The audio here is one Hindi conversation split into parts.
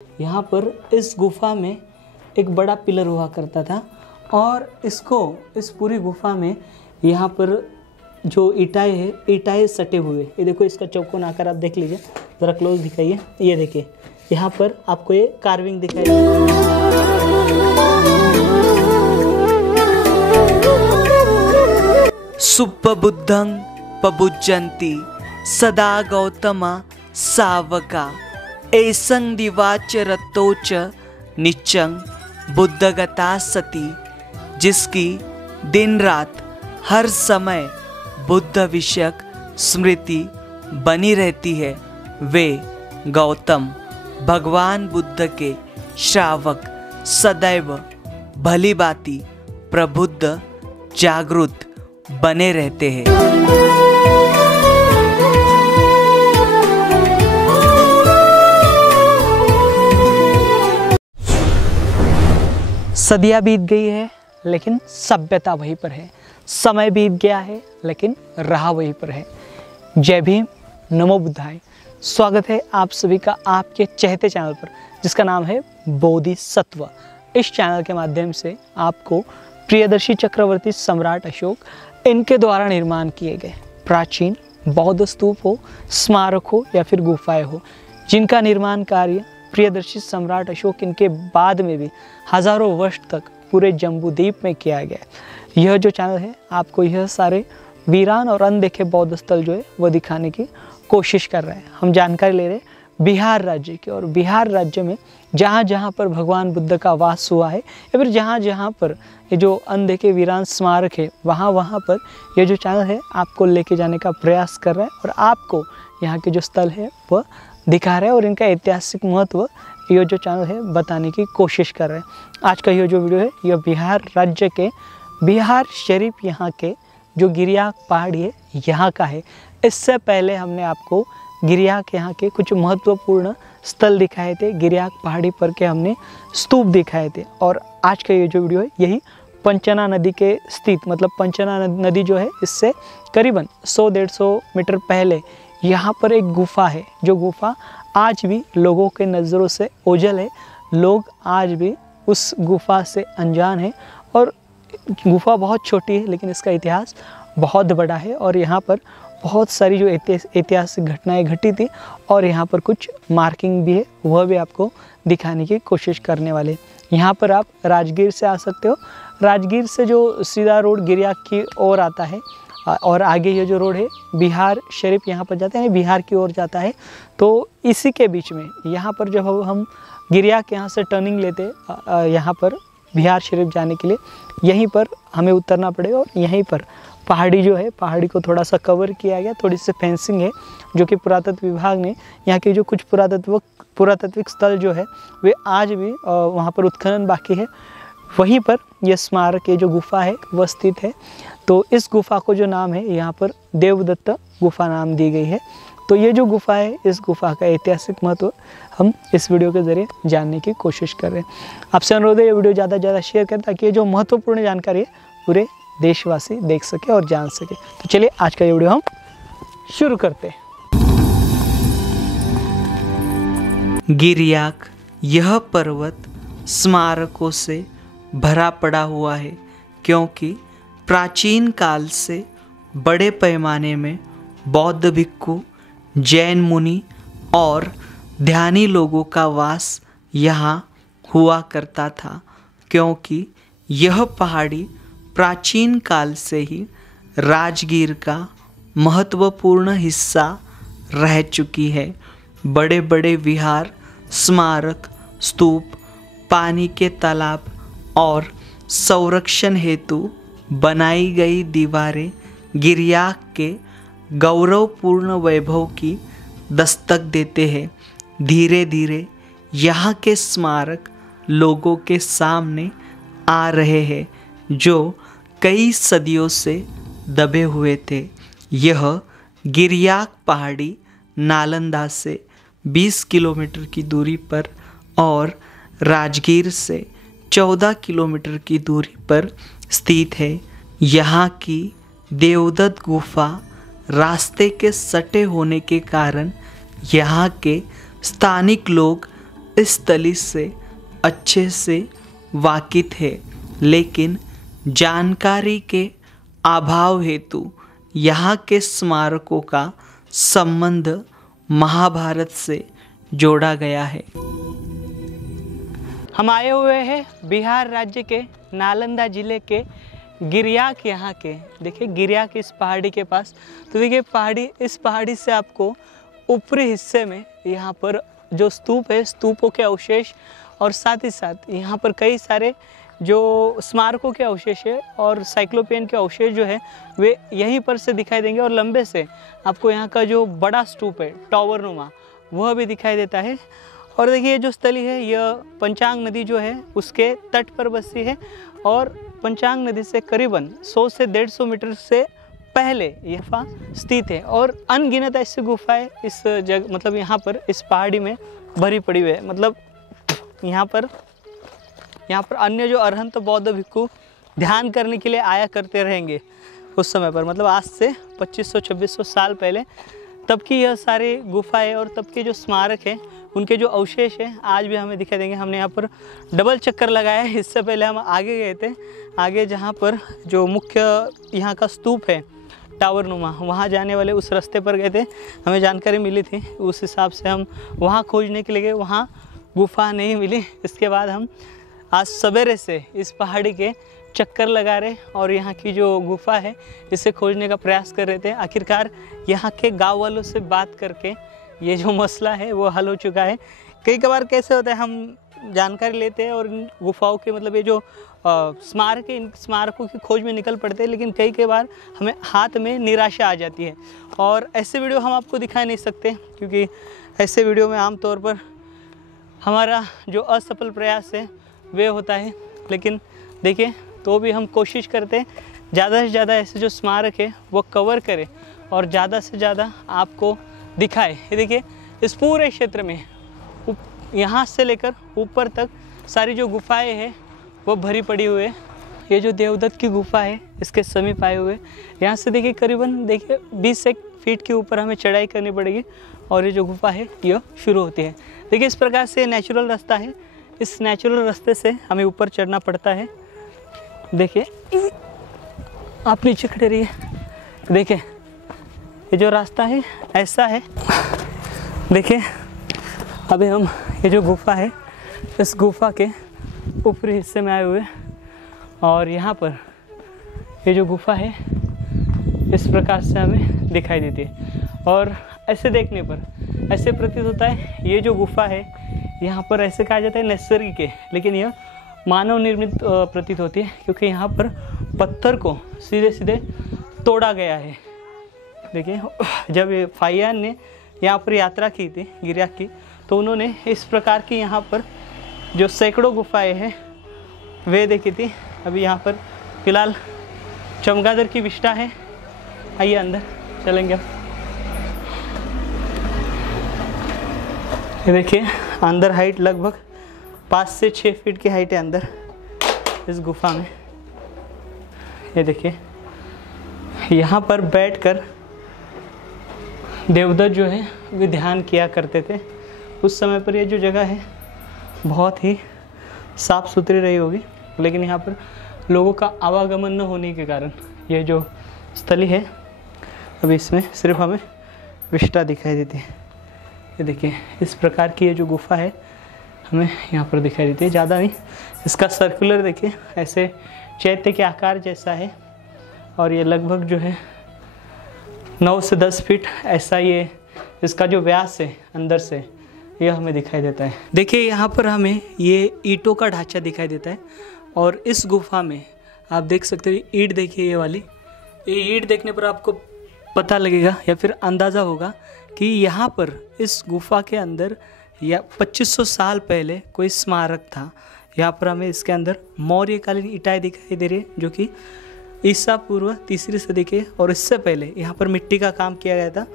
यहाँ पर इस गुफा में एक बड़ा पिलर हुआ करता था और इस पूरी गुफा में यहाँ पर जो ईंटें सटे हुए, ये देखो इसका चौकोन आकार आप देख लीजिए, ज़रा क्लोज दिखाइए। ये देखिए यहाँ पर आपको ये कार्विंग दिखाई सुप्पबुद्धं पबुज्जन्ति सदा गौतमा सावका एसं दिवाचरतोच निच्चं बुद्धगता सती। जिसकी दिन रात हर समय बुद्ध विषयक स्मृति बनी रहती है, वे गौतम भगवान बुद्ध के श्रावक सदैव भली भांति प्रबुद्ध जागृत बने रहते हैं। सदियाँ बीत गई है लेकिन सभ्यता वहीं पर है, समय बीत गया है लेकिन राह वहीं पर है। जय भीम, नमो बुद्धाय। स्वागत है आप सभी का आपके चहेते चैनल पर जिसका नाम है बोधिसत्व। इस चैनल के माध्यम से आपको प्रियदर्शी चक्रवर्ती सम्राट अशोक इनके द्वारा निर्माण किए गए प्राचीन बौद्ध स्तूप हो, स्मारक हो या फिर गुफाएं हो, जिनका निर्माण कार्य प्रियदर्शी सम्राट अशोक इनके बाद में भी हजारों वर्ष तक पूरे जम्बूद्वीप में किया गया। यह जो चैनल है आपको यह सारे वीरान और अनदेखे बौद्ध स्थल जो है वह दिखाने की कोशिश कर रहे हैं। हम जानकारी ले रहे हैं बिहार राज्य की, और बिहार राज्य में जहाँ जहाँ पर भगवान बुद्ध का वास हुआ है या फिर जहाँ जहाँ पर ये जो अनदेखे वीरान स्मारक है वहाँ वहाँ पर यह जो चैनल है आपको लेके जाने का प्रयास कर रहा है और आपको यहाँ के जो स्थल है वह दिखा रहा है और इनका ऐतिहासिक महत्व यह जो चैनल है बताने की कोशिश कर रहे हैं। आज का यह जो वीडियो है यह बिहार राज्य के बिहार शरीफ यहाँ के जो गिरियाक पहाड़ी है यहाँ का है। इससे पहले हमने आपको गिरियाक यहाँ के कुछ महत्वपूर्ण स्थल दिखाए थे, गिरियाक पहाड़ी पर के हमने स्तूप दिखाए थे। और आज का ये जो वीडियो है यही पंचना नदी के स्थित, मतलब पंचना नदी जो है इससे करीबन 100-150 मीटर पहले यहाँ पर एक गुफा है, जो गुफा आज भी लोगों के नज़रों से ओझल है। लोग आज भी उस गुफा से अनजान हैं और गुफा बहुत छोटी है लेकिन इसका इतिहास बहुत बड़ा है और यहाँ पर बहुत सारी जो ऐतिहासिक घटनाएं घटी थी और यहाँ पर कुछ मार्किंग भी है, वह भी आपको दिखाने की कोशिश करने वाले। यहाँ पर आप राजगीर से आ सकते हो। राजगीर से जो सीधा रोड गिरियाक की ओर आता है और आगे ये जो रोड है बिहार शरीफ यहाँ पर जाता है, बिहार की ओर जाता है। तो इसी के बीच में यहाँ पर जब हम गिरियाक यहाँ से टर्निंग लेते यहाँ पर बिहार शरीफ जाने के लिए, यहीं पर हमें उतरना पड़ेगा और यहीं पर पहाड़ी जो है, पहाड़ी को थोड़ा सा कवर किया गया, थोड़ी सी फेंसिंग है जो कि पुरातत्व विभाग ने यहाँ के जो कुछ पुरातात्विक स्थल जो है वे आज भी वहाँ पर उत्खनन बाकी है। वहीं पर यह स्मारक, ये जो गुफा है वह स्थित है। तो इस गुफा को जो नाम है यहाँ पर देवदत्त गुफा नाम दी गई है। तो ये जो गुफा है, इस गुफा का ऐतिहासिक महत्व हम इस वीडियो के ज़रिए जानने की कोशिश कर रहे हैं। आपसे अनुरोध है ये वीडियो ज़्यादा से ज़्यादा शेयर करें ताकि ये जो महत्वपूर्ण जानकारी है पूरे देशवासी देख सके और जान सके। तो चलिए आज का ये वीडियो हम शुरू करते हैं। गिरियाक यह पर्वत स्मारकों से भरा पड़ा हुआ है क्योंकि प्राचीन काल से बड़े पैमाने में बौद्ध भिक्खु, जैन मुनि और ध्यानी लोगों का वास यहाँ हुआ करता था। क्योंकि यह पहाड़ी प्राचीन काल से ही राजगीर का महत्वपूर्ण हिस्सा रह चुकी है। बड़े बड़े विहार, स्मारक, स्तूप, पानी के तालाब और संरक्षण हेतु बनाई गई दीवारें गिरियाक के गौरवपूर्ण वैभव की दस्तक देते हैं। धीरे धीरे यहाँ के स्मारक लोगों के सामने आ रहे हैं जो कई सदियों से दबे हुए थे। यह गिरियाक पहाड़ी नालंदा से 20 किलोमीटर की दूरी पर और राजगीर से 14 किलोमीटर की दूरी पर स्थित है। यहाँ की देवदत्त गुफा रास्ते के सटे होने के कारण यहाँ के स्थानिक लोग इस तली से अच्छे से वाकिफ है, लेकिन जानकारी के अभाव हेतु यहाँ के स्मारकों का संबंध महाभारत से जोड़ा गया है। हम आए हुए हैं बिहार राज्य के नालंदा जिले के गिरियाक, यहाँ के देखिए गिरियाक इस पहाड़ी के पास। तो देखिए पहाड़ी, इस पहाड़ी से आपको ऊपरी हिस्से में यहाँ पर जो स्तूप है, स्तूपों के अवशेष और साथ ही साथ यहाँ पर कई सारे जो स्मारकों के अवशेष है और साइक्लोपियन के अवशेष जो है वे यहीं पर से दिखाई देंगे। और लंबे से आपको यहाँ का जो बड़ा स्तूप है टावर नुमा, वह भी दिखाई देता है। और देखिए जो स्थली है यह पंचांग नदी जो है उसके तट पर बसी है और पंचांग नदी से करीबन 100 से 150 मीटर से पहले यह गुफा स्थित है। और अनगिनत ऐसी गुफाएं इस जगह मतलब यहाँ पर इस पहाड़ी में भरी पड़ी हुई है। मतलब यहाँ पर अन्य जो अरहंत बौद्ध भिक्षु ध्यान करने के लिए आया करते रहेंगे उस समय पर, मतलब आज से 2500-2600 साल पहले तब की यह सारी गुफाएं और तब के जो स्मारक हैं उनके जो अवशेष हैं आज भी हमें दिखाई देंगे। हमने यहाँ पर डबल चक्कर लगाया है। इससे पहले हम आगे गए थे, आगे जहाँ पर जो मुख्य यहाँ का स्तूप है टावर नुमा, वहाँ जाने वाले उस रास्ते पर गए थे। हमें जानकारी मिली थी, उस हिसाब से हम वहाँ खोजने के लिए गए, वहाँ गुफा नहीं मिली। इसके बाद हम आज सवेरे से इस पहाड़ी के चक्कर लगा रहे और यहाँ की जो गुफा है इसे खोजने का प्रयास कर रहे थे। आखिरकार यहाँ के गांव वालों से बात करके ये जो मसला है वो हल हो चुका है। कई बार कैसे होता है, हम जानकारी लेते हैं और इन गुफाओं के मतलब ये जो स्मारक है, इन स्मारकों की खोज में निकल पड़ते हैं, लेकिन कई बार हमें हाथ में निराशा आ जाती है। और ऐसे वीडियो हम आपको दिखा नहीं सकते क्योंकि ऐसे वीडियो में आमतौर पर हमारा जो असफल प्रयास है वे होता है। लेकिन देखिए तो भी हम कोशिश करते हैं ज़्यादा से ज़्यादा ऐसे जो स्मारक है वो कवर करें और ज़्यादा से ज़्यादा आपको दिखाए। ये देखिए इस पूरे क्षेत्र में यहाँ से लेकर ऊपर तक सारी जो गुफाएं हैं वो भरी पड़ी हुई है। ये जो देवदत्त की गुफा है इसके समीप आए हुए, यहाँ से देखिए करीबन देखिए 20 फीट के ऊपर हमें चढ़ाई करनी पड़ेगी और ये जो गुफा है ये शुरू होती है। देखिए इस प्रकार से नेचुरल रास्ता है, इस नेचुरल रास्ते से हमें ऊपर चढ़ना पड़ता है। देखिए आप नीचे खड़े रहिए, देखिए ये जो रास्ता है ऐसा है। देखिए अभी हम ये जो गुफा है इस गुफा के ऊपरी हिस्से में आए हुए और यहाँ पर ये जो गुफा है इस प्रकार से हमें दिखाई देती है। और ऐसे देखने पर ऐसे प्रतीत होता है ये जो गुफा है यहाँ पर ऐसे कहा जाता है नैसर्गिक है, लेकिन यह मानव निर्मित प्रतीत होती है क्योंकि यहाँ पर पत्थर को सीधे सीधे तोड़ा गया है। देखिए जब फाहियान ने यहाँ पर यात्रा की थी गिरियाक की, तो उन्होंने इस प्रकार की यहाँ पर जो सैकड़ों गुफाएं हैं वे देखी थी। अभी यहाँ पर फिलहाल चमगादड़ की विष्ठा है। आइए अंदर चलेंगे अब। ये देखिए अंदर हाइट लगभग 5 से 6 फीट की हाइट है अंदर इस गुफा में। ये देखिए यहाँ पर बैठकर देवदत्त जो है वे ध्यान किया करते थे। उस समय पर ये जो जगह है बहुत ही साफ़ सुथरी रही होगी, लेकिन यहाँ पर लोगों का आवागमन न होने के कारण ये जो स्थली है अभी इसमें सिर्फ हमें विष्ठा दिखाई देती है। ये देखिए इस प्रकार की ये जो गुफा है हमें यहाँ पर दिखाई देती है, ज़्यादा नहीं। इसका सर्कुलर देखिए ऐसे चैत्य के आकार जैसा है और ये लगभग जो है 9 से 10 फीट ऐसा ये इसका जो व्यास है अंदर से यह हमें दिखाई देता है। देखिए यहाँ पर हमें ये ईंटों का ढांचा दिखाई देता है और इस गुफा में आप देख सकते हो ईंट देखिए, ये वाली ईंट देखने पर आपको पता लगेगा या फिर अंदाज़ा होगा कि यहाँ पर इस गुफा के अंदर या 2500 साल पहले कोई स्मारक था। यहाँ पर हमें इसके अंदर मौर्यकालीन ईंटें दिखाई दे रही है जो कि ईसा पूर्व 3री सदी के, और इससे पहले यहाँ पर मिट्टी का काम किया गया था।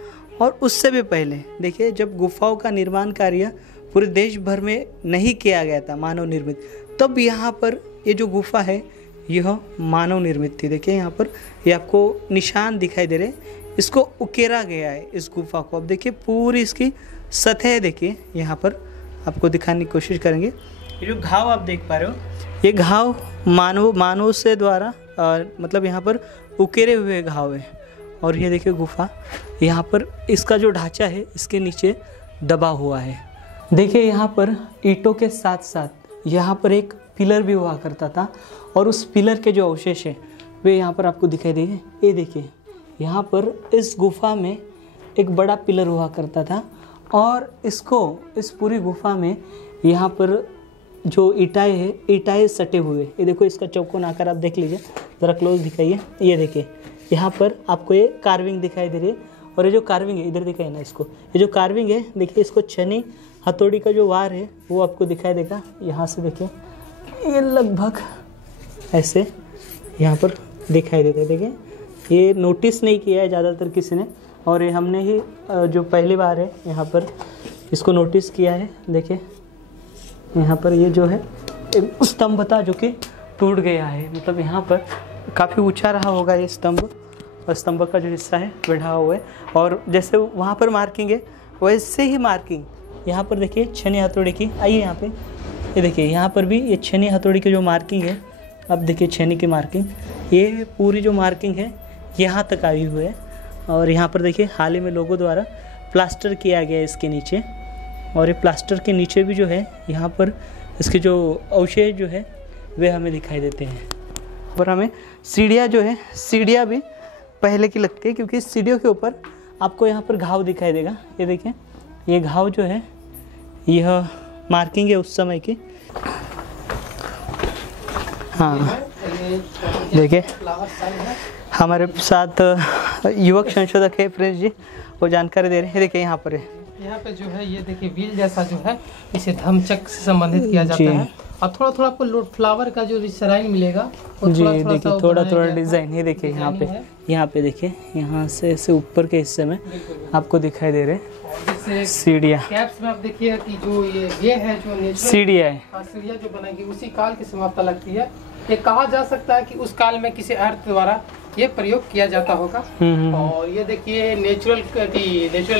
और उससे भी पहले देखिए जब गुफाओं का निर्माण कार्य पूरे देश भर में नहीं किया गया था मानव निर्मित, तब यहाँ पर ये जो गुफा है यह मानव निर्मित थी। देखिए यहाँ पर ये आपको निशान दिखाई दे रहे हैं, इसको उकेरा गया है इस गुफा को। अब देखिए पूरी इसकी सतह देखिए यहाँ पर आपको दिखाने की कोशिश करेंगे। ये जो घाव आप देख पा रहे हो, ये घाव मानव से द्वारा मतलब यहाँ पर उकेरे हुए घाव है। और ये देखिए गुफा, यहाँ पर इसका जो ढांचा है इसके नीचे दबा हुआ है। देखिए यहाँ पर ईंटों के साथ साथ यहाँ पर एक पिलर भी हुआ करता था, और उस पिलर के जो अवशेष है वे यहाँ पर आपको दिखाई देंगे। ये देखिए यहाँ पर इस गुफा में एक बड़ा पिलर हुआ करता था, और इस पूरी गुफा में यहाँ पर जो ईंटें सटे हुए, ये देखो इसका चौकोन आकार आप देख लीजिए, ज़रा क्लोज दिखाइए। ये देखिए यहाँ पर आपको ये कार्विंग दिखाई दे रही है, और ये जो कार्विंग है इधर दिखाई ना इसको, ये जो कार्विंग है देखिए, इसको छनी हथौड़ी का जो वार है वो आपको दिखाई देगा। यहाँ से देखिए ये लगभग ऐसे यहाँ पर दिखाई देता है। देखिए ये नोटिस नहीं किया है ज़्यादातर किसी ने, और ये हमने ही जो पहली बार है यहाँ पर इसको नोटिस किया है। देखिए यहाँ पर ये जो है एक स्तंभ था जो कि टूट गया है, मतलब यहाँ पर काफ़ी ऊंचा रहा होगा ये स्तंभ, और स्तंभ का जो हिस्सा है बढ़ा हुआ है। और जैसे वहाँ पर मार्किंग है वैसे ही मार्किंग यहाँ पर देखिए छनी हथौड़ी की। आइए यहाँ पे, ये देखिए यहाँ पर भी ये छनी हथौड़ी की जो मार्किंग है, अब देखिए छनी की मार्किंग, ये पूरी जो मार्किंग है यहाँ तक आई हुई है। और यहाँ पर देखिए हाल ही में लोगों द्वारा प्लास्टर किया गया है इसके नीचे, और ये प्लास्टर के नीचे भी जो है यहाँ पर इसके जो अवशेष जो है वे हमें दिखाई देते हैं। पर हमें सीढ़ियाँ जो है, सीढ़ियाँ भी पहले की लगती है, क्योंकि सीढ़ियों के ऊपर आपको यहाँ पर घाव दिखाई देगा। ये देखिए ये घाव जो है यह मार्किंग है उस समय की। हाँ देखिए हमारे साथ युवक संशोधक है प्रिंस जी, वो जानकारी दे रहे हैं। देखिए यहाँ पर है, यहाँ पे जो है ये देखिए व्हील जैसा जो है इसे धर्मचक्र से संबंधित किया जाता है, और थोड़ा थोड़ा आपको फ्लावर का जो डिजाइन मिलेगा वो जी देखिए थोड़ा थोड़ा डिजाइन। ये देखिए यहाँ पे देखिए यहाँ से ऐसे ऊपर के हिस्से में आपको दिखाई दे रहे सीढ़ियाँ। कैप्स में आप देखिए कि जो ये है जो सीढ़ियाँ है, सीढ़ियाँ जो बनेगी उसी काल की समाप्ता लगती है। ये कहा जा सकता है कि उस काल में किसी अर्थ द्वारा ये प्रयोग किया जाता होगा। और ये देखिए नेचुरल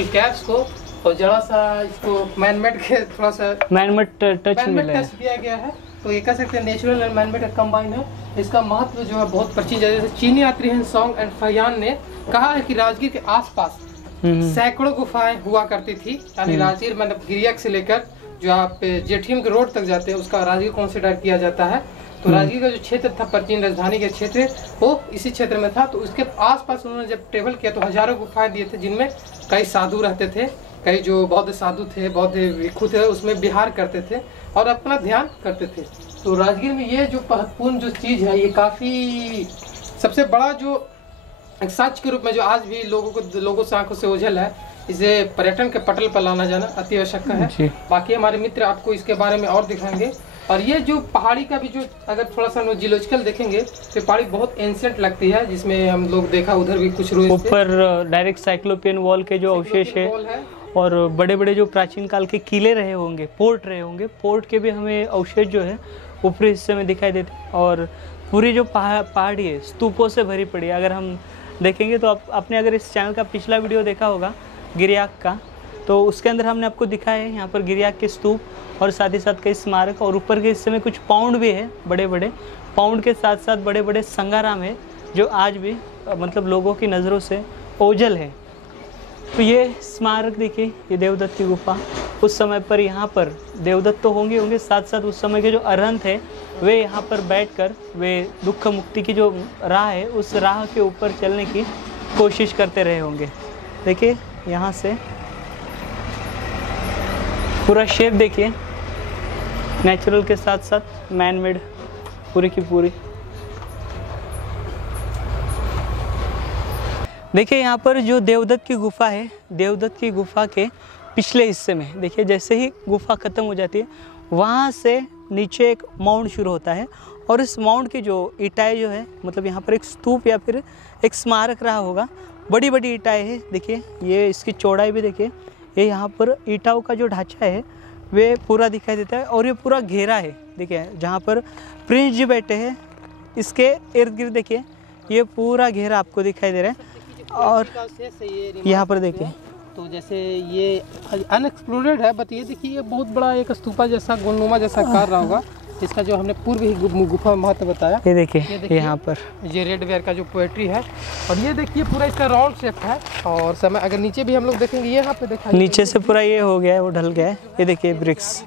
कैप्स को और जरा सा इसको मैनमेड के थोड़ा सा मैनमेड टच दिया गया है, तो ये कह सकते हैं नेचुरल एंड मैनमेड का कंबाइन है। इसका महत्व जो है बहुत प्राचीन है। जैसे चीनी यात्री हैं सॉन्ग एंड फहियान ने कहा है कि राजगीर के आसपास सैकड़ों गुफाएं हुआ करती थी, यानी राजगीर मतलब गिरियक से लेकर जो आप जेठियम के रोड तक जाते हैं उसका राजगीर कंसिडर किया जाता है। तो राजगीर का जो क्षेत्र था प्राचीन राजधानी के क्षेत्र वो इसी क्षेत्र में था। तो उसके आसपास उन्होंने जब ट्रेवल किया तो हजारों गुफाएं दिए थे, जिनमें कई साधु रहते थे, कई जो बौद्ध साधु थे, बौद्ध भिक्षु थे, उसमें विहार करते थे और अपना ध्यान करते थे। तो राजगीर में ये जो महत्वपूर्ण जो चीज़ है, ये काफ़ी सबसे बड़ा जो एक सच के रूप में जो आज भी लोगों से आंखों से ओझल है, इसे पर्यटन के पटल पर लाना जाना अति आवश्यक है। बाकी हमारे मित्र आपको इसके बारे में और दिखाएंगे। और ये जो पहाड़ी का भी जो अगर थोड़ा सा हम जियोलॉजिकल देखेंगे तो पहाड़ी बहुत एंशिएंट लगती है, जिसमें हम लोग देखा उधर भी कुछ ऊपर डायरेक्ट साइक्लोपियन वॉल के जो अवशेष है और बड़े बड़े जो प्राचीन काल के किले रहे होंगे, फोर्ट रहे होंगे, फोर्ट के भी हमें अवशेष जो है ऊपरी हिस्से में दिखाई देते हैं। और पूरी जो पहाड़ी है स्तूपों से भरी पड़ी है। अगर हम देखेंगे तो आपने अगर इस चैनल का पिछला वीडियो देखा होगा गिरियाक का, तो उसके अंदर हमने आपको दिखाया है यहाँ पर गिरियाक के स्तूप और साथ ही साथ कई स्मारक, और ऊपर के हिस्से में कुछ पाउंड भी है, बड़े बड़े पाउंड के साथ साथ बड़े बड़े संगाराम है जो आज भी मतलब लोगों की नज़रों से ओझल है। तो ये स्मारक देखिए, ये देवदत्त की गुफा, उस समय पर यहाँ पर देवदत्त तो होंगे साथ साथ उस समय के जो अरहंत है वे यहाँ पर बैठकर वे दुख मुक्ति की जो राह है उस राह के ऊपर चलने की कोशिश करते रहे होंगे। देखिए यहाँ से पूरा शेप देखिए, नेचुरल के साथ साथ मैन मेड पूरी की पूरी। देखिए यहाँ पर जो देवदत्त की गुफा है, देवदत्त की गुफा के पिछले हिस्से में देखिए, जैसे ही गुफा ख़त्म हो जाती है वहाँ से नीचे एक माउंट शुरू होता है, और इस माउंट की जो ईंटें जो है मतलब यहाँ पर एक स्तूप या फिर एक स्मारक रहा होगा, बड़ी बड़ी ईंटें है। देखिए ये इसकी चौड़ाई भी देखिए, ये यहाँ पर ईंटों का जो ढांचा है वे पूरा दिखाई देता है, और ये पूरा घेरा है। देखिए जहाँ पर प्रिंस जी बैठे हैं इसके इर्द गिर्द देखिए ये पूरा घेरा आपको दिखाई दे रहा है। और यहाँ पर देखिए तो जैसे ये अनएक्सप्लोरेड है, बट ये देखिए ये बहुत बड़ा एक स्तूपा जैसा गोलनुमा जैसा कर रहा होगा, इसका जो हमने पूर्व ही गुफा महत्व बताया। ये देखिए यहाँ पर ये रेड वेयर का जो पोएट्री है, और ये देखिए पूरा इसका राउंड शेप है। और समय अगर नीचे भी हम लोग देखेंगे, ये यहाँ पे देखा नीचे से पूरा ये हो गया है, वो ढल गया है। ये देखिए ब्रिक्स,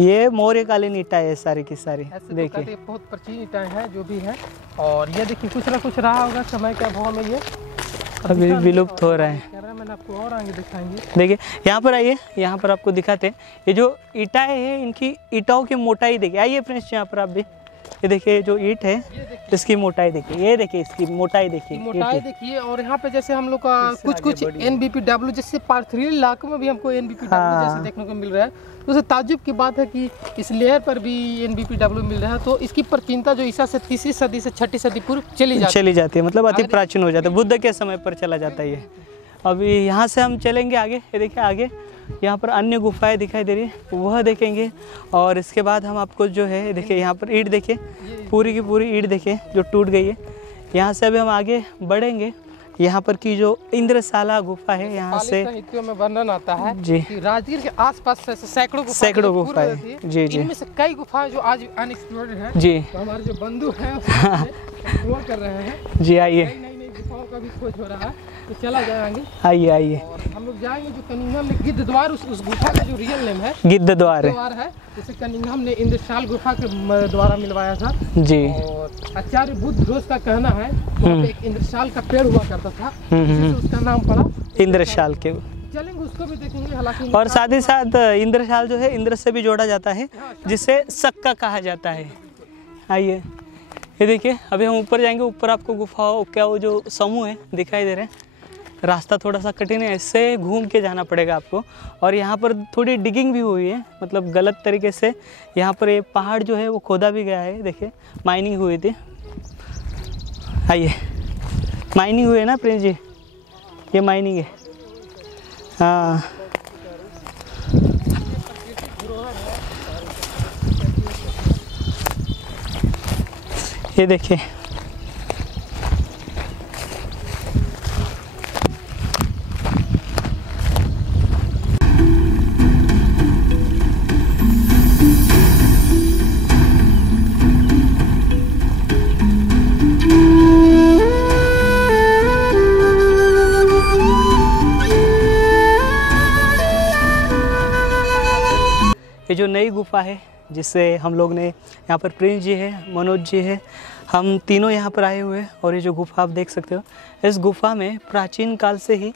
ये मौर्य कालीन ईंटा है सारी की सारी। देखिए बहुत प्राचीन ईंटें हैं जो भी है। और ये देखिए कुछ ना कुछ रहा होगा समय के अभाव में, ये अभी विलुप्त हो रहा है। मैंने आपको और आगे दिखाएंगे। देखिए यहाँ पर आइए, यहाँ पर आपको दिखाते हैं ये जो ईंटें हैं, इनकी ईंटों की मोटाई देखिए। आइए फ्रेंड्स यहाँ पर आप भी, ये देखिए जो ईंट है इसकी मोटाई देखिए, ये देखिए इसकी मोटाई देखिए, मोटाई देखिए। और यहाँ पे जैसे हम लोग का कुछ NBPW जैसे पाथरीली इलाकों में भी हमको NBPW जैसे देखने को मिल रहा है। तो उसे ताज्जुब की बात है कि इस लेयर पर भी NBPW मिल रहा है। तो इसकी प्राचीनता जो ईसा से 3री सदी से 6ठी सदी पूर्व चली जाती है, मतलब अति प्राचीन हो जाता है, बुद्ध के समय पर चला जाता है ये। अभी यहाँ से हम चलेंगे आगे, ये देखिए आगे यहाँ पर अन्य गुफाएं दिखाई दे रही है, वह देखेंगे। और इसके बाद हम आपको जो है देखिए यहाँ पर ईंट देखिए, पूरी की पूरी ईंट देखिए जो टूट गई है। यहाँ से अभी हम आगे बढ़ेंगे। यहाँ पर की जो इंद्रशाला गुफा है, यहाँ से साहित्यों में वर्णन आता है जी कि राजगीर के आसपास सैकड़ों गुफाएं जी जी, इनमें से कई गुफाएं जो आज अनएक्सप्लोर्ड है जी। तो हमारे जो बंधु हैं एक्सप्लोर कर रहे हैं जी। आइए, नई गुफाओं का भी खोज हो रहा है, तो चला जाएंगे। आइए आइए, और हम लोग जाएंगे जो कनिंघम में गिद्ध द्वार, उस गुफा का जो रियल नेम है गिद्ध द्वार है, जिसे कनिंघम ने इंद्रशाल गुफा के द्वारा मिलवाया था जी। और आचार्य बुद्ध रोज का कहना है वहाँ पे एक इंद्रशाल का पेड़ हुआ करता था, जिससे उसका नाम पड़ा इंद्रशाल के। चलेंगे उसको भी देखेंगे। हालांकि और साथ ही साथ इंद्रशाल जो है इंद्र से भी जोड़ा जाता है, जिसे सक्का कहा जाता है। आइए, ये देखिए अभी हम ऊपर जाएंगे। ऊपर आपको गुफाओं क्या वो जो समूह है दिखाई दे रहे हैं। रास्ता थोड़ा सा कठिन है, ऐसे घूम के जाना पड़ेगा आपको। और यहाँ पर थोड़ी डिगिंग भी हुई है, मतलब गलत तरीके से यहाँ पर ये पहाड़ जो है वो खोदा भी गया है। देखिए माइनिंग हुई थी। आइए, माइनिंग हुई है ना प्रिंस जी, ये माइनिंग है। हाँ, ये देखिए ये जो नई गुफा है जिससे हम लोग ने, यहाँ पर प्रिंस जी है, मनोज जी है, हम तीनों यहाँ पर आए हुए हैं। और ये जो गुफा आप देख सकते हो, इस गुफा में प्राचीन काल से ही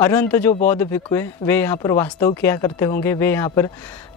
अनंत जो बौद्ध भिक्षु हैं वे यहाँ पर वास्तव किया करते होंगे, वे यहाँ पर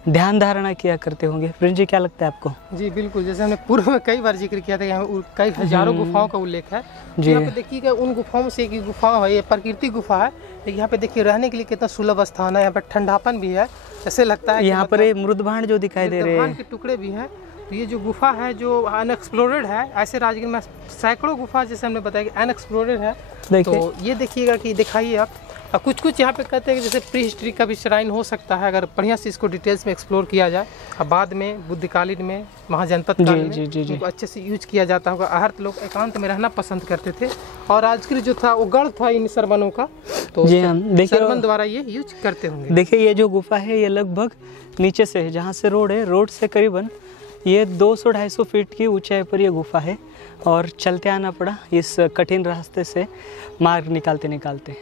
ध्यान धारणा किया करते होंगे। प्रिंस जी क्या लगता है आपको? जी बिल्कुल, जैसे हमने पूर्व में कई बार जिक्र किया था, यहाँ कई हजारों गुफाओं का उल्लेख है जी। यहाँ पे देखिएगा उन गुफाओं में से एक गुफा है, ये प्रकृति गुफा है। यहाँ पे देखिए रहने के लिए कितना सुलभ स्थान है, यहाँ पे ठंडापन भी है, ऐसे लगता है। यहाँ पर मृदभांड जो दिखाई दे रहे हैं, के टुकड़े भी हैं। तो ये जो गुफा है जो अनएक्सप्लोरेड है, ऐसे राजगीर में सैकड़ों गुफा जैसे हमने बताया कि अनएक्सप्लोरेड है। तो ये देखिएगा कि दिखाइए आप, कुछ यहाँ पे कहते हैं कि जैसे प्री हिस्ट्री का भी श्राइन हो सकता है, अगर बढ़िया से इसको डिटेल्स में एक्सप्लोर किया जाए। अब बाद में बुद्धकालीन में, महाजनपद काल में इनको अच्छे से यूज किया जाता होगा। आहर्त लोग एकांत में रहना पसंद करते थे, और राजगीर जो था वो गढ़ था इन सरवनों का, तो सरवन द्वारा ये यूज करते होंगे। देखिए ये जो गुफा है ये लगभग नीचे से है, जहाँ से रोड है, रोड से करीबन ये 200-250 फीट की ऊंचाई पर ये गुफा है। और चलते आना पड़ा इस कठिन रास्ते से, मार्ग निकालते निकालते।